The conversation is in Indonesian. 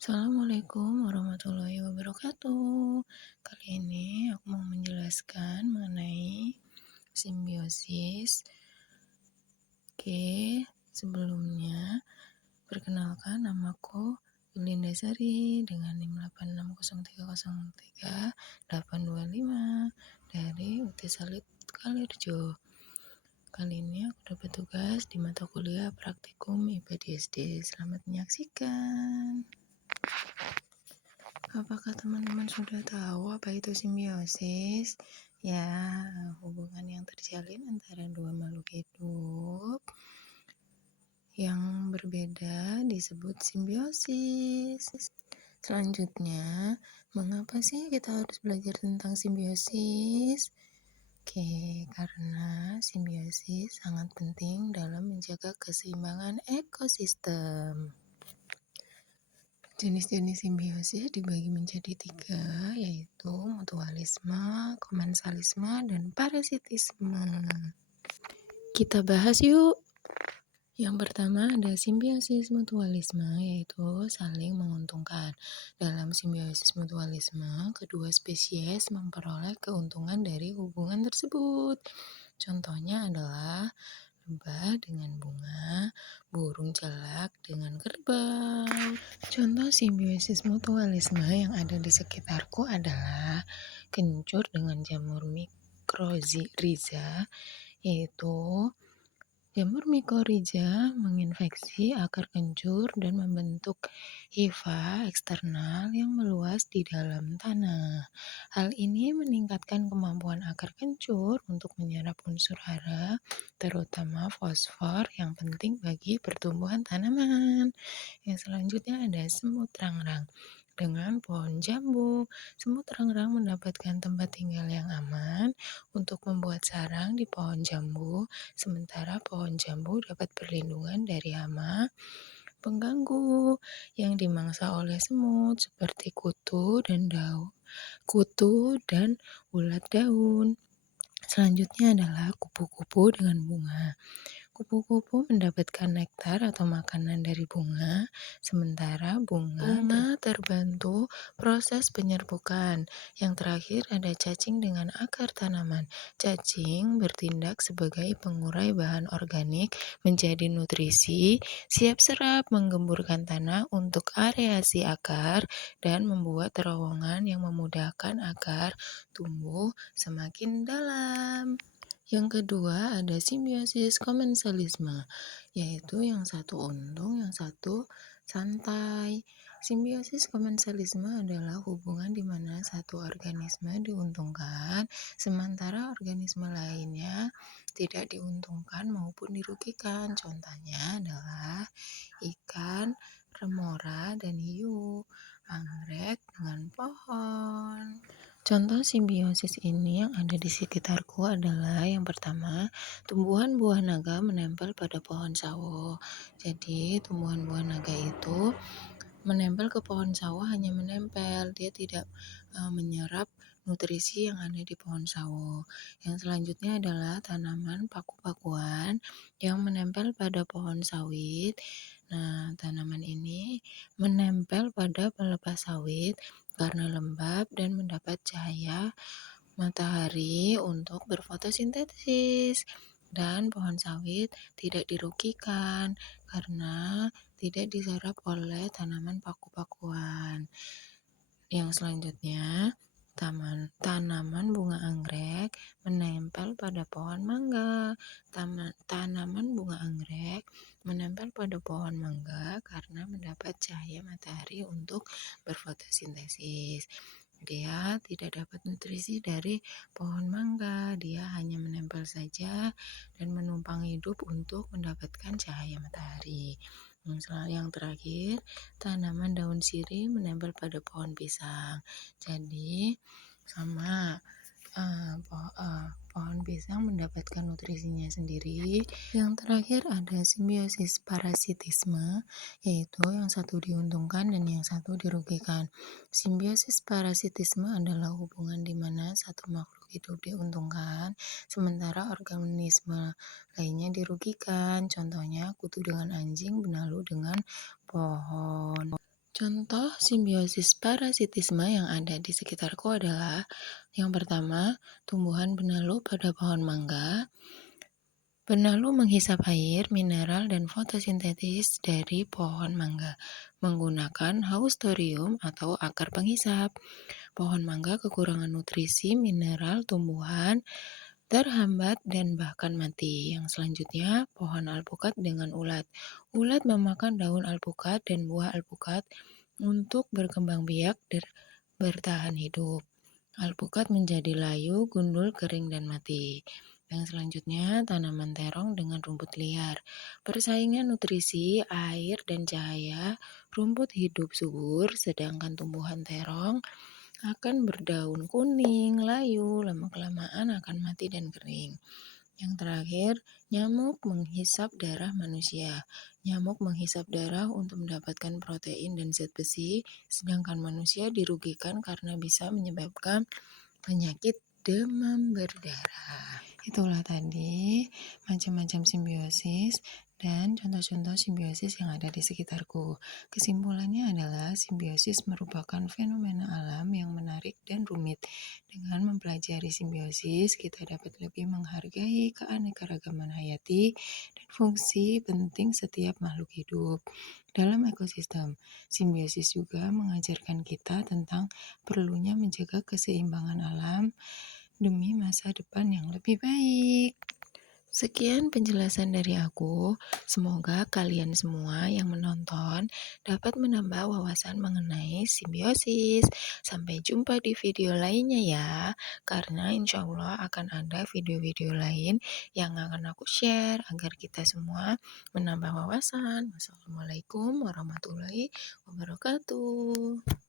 Assalamualaikum warahmatullahi wabarakatuh. Kali ini aku mau menjelaskan mengenai simbiosis. Oke, sebelumnya perkenalkan namaku Yulinda Sari dengan NIM 860303825 dari UT Salit Kalirjo. Kali ini aku dapat tugas di mata kuliah praktikum IPDSD. Selamat menyaksikan. Apakah teman-teman sudah tahu apa itu simbiosis? Ya, hubungan yang terjalin antara dua makhluk hidup yang berbeda disebut simbiosis. Selanjutnya, mengapa sih kita harus belajar tentang simbiosis? Oke, karena simbiosis sangat penting dalam menjaga keseimbangan ekosistem. Jenis-jenis simbiosis dibagi menjadi 3, yaitu mutualisme, komensalisme, dan parasitisme. Kita bahas yuk. Yang pertama ada simbiosis mutualisme, yaitu saling menguntungkan. Dalam simbiosis mutualisme, kedua spesies memperoleh keuntungan dari hubungan tersebut. Contohnya adalah lebah dengan bunga, burung jalak dengan kerbau. Contoh simbiosis mutualisme yang ada di sekitarku adalah kencur dengan jamur mycorrhiza, yaitu jamur mycorrhiza menginfeksi akar kencur dan membentuk hifa eksternal yang meluas di dalam tanah. Hal ini meningkatkan kemampuan akar kencur untuk menyerap unsur hara, terutama fosfor yang penting bagi pertumbuhan tanaman. Yang selanjutnya ada semut rangrang dengan pohon jambu. Semut rangrang mendapatkan tempat tinggal yang aman untuk membuat sarang di pohon jambu, sementara pohon jambu dapat perlindungan dari hama pengganggu yang dimangsa oleh semut seperti kutu dan ulat daun. Selanjutnya adalah kupu-kupu dengan bunga. Kupu-kupu mendapatkan nektar atau makanan dari bunga, sementara bunga terbantu proses penyerbukan. Yang terakhir ada cacing dengan akar tanaman. Cacing bertindak sebagai pengurai bahan organik menjadi nutrisi, siap serap menggemburkan tanah untuk areasi akar dan membuat terowongan yang memudahkan akar tumbuh semakin dalam. Yang kedua ada simbiosis komensalisme, yaitu yang satu untung, yang satu santai. Simbiosis komensalisme adalah hubungan di mana satu organisme diuntungkan, sementara organisme lainnya tidak diuntungkan maupun dirugikan. Contohnya adalah ikan, remora, dan hiu, anggrek dengan pohon. Contoh simbiosis ini yang ada di sekitarku adalah yang pertama, tumbuhan buah naga menempel pada pohon sawo. Jadi tumbuhan buah naga itu menempel ke pohon sawo, hanya menempel, dia tidak menyerap nutrisi yang ada di pohon sawo. Yang selanjutnya adalah tanaman paku-pakuan yang menempel pada pohon sawit. Nah, tanaman ini menempel pada pelepah sawit karena lembab dan mendapat cahaya matahari untuk berfotosintesis. Dan pohon sawit tidak dirugikan karena tidak diserap oleh tanaman paku-pakuan. Yang selanjutnya, tanaman bunga anggrek menempel pada pohon mangga. Tanaman bunga anggrek menempel pada pohon mangga karena mendapat cahaya matahari untuk berfotosintesis. Dia tidak dapat nutrisi dari pohon mangga, dia hanya menempel saja dan menumpang hidup untuk mendapatkan cahaya matahari. Yang terakhir, tanaman daun sirih menempel pada pohon pisang. Jadi sama pohon pisang mendapatkan nutrisinya sendiri. Yang terakhir ada simbiosis parasitisme, yaitu yang satu diuntungkan dan yang satu dirugikan. Simbiosis parasitisme adalah hubungan di mana satu makhluk hidup diuntungkan, sementara organisme lainnya dirugikan. Contohnya kutu dengan anjing, benalu dengan pohon. Contoh simbiosis parasitisme yang ada di sekitarku adalah yang pertama, tumbuhan benalu pada pohon mangga. Benalu menghisap air, mineral, dan fotosintesis dari pohon mangga menggunakan haustorium atau akar penghisap. Pohon mangga kekurangan nutrisi, mineral, tumbuhan terhambat dan bahkan mati. Yang selanjutnya, pohon alpukat dengan ulat. Ulat memakan daun alpukat dan buah alpukat untuk berkembang biak dan bertahan hidup. Alpukat menjadi layu, gundul, kering, dan mati. Yang selanjutnya, tanaman terong dengan rumput liar. Persaingan nutrisi, air, dan cahaya, rumput hidup subur, sedangkan tumbuhan terong akan berdaun kuning, layu, lama-kelamaan akan mati dan kering. Yang terakhir, nyamuk menghisap darah manusia. Nyamuk menghisap darah untuk mendapatkan protein dan zat besi, sedangkan manusia dirugikan karena bisa menyebabkan penyakit demam berdarah. Itulah tadi macam-macam simbiosis dan contoh-contoh simbiosis yang ada di sekitarku. Kesimpulannya adalah simbiosis merupakan fenomena alam yang menarik dan rumit. Dengan mempelajari simbiosis, kita dapat lebih menghargai keanekaragaman hayati dan fungsi penting setiap makhluk hidup dalam ekosistem. Simbiosis juga mengajarkan kita tentang perlunya menjaga keseimbangan alam demi masa depan yang lebih baik. Sekian penjelasan dari aku. Semoga kalian semua yang menonton dapat menambah wawasan mengenai simbiosis. Sampai jumpa di video lainnya ya. Karena insya Allah akan ada video-video lain yang akan aku share agar kita semua menambah wawasan. Wassalamualaikum warahmatullahi wabarakatuh.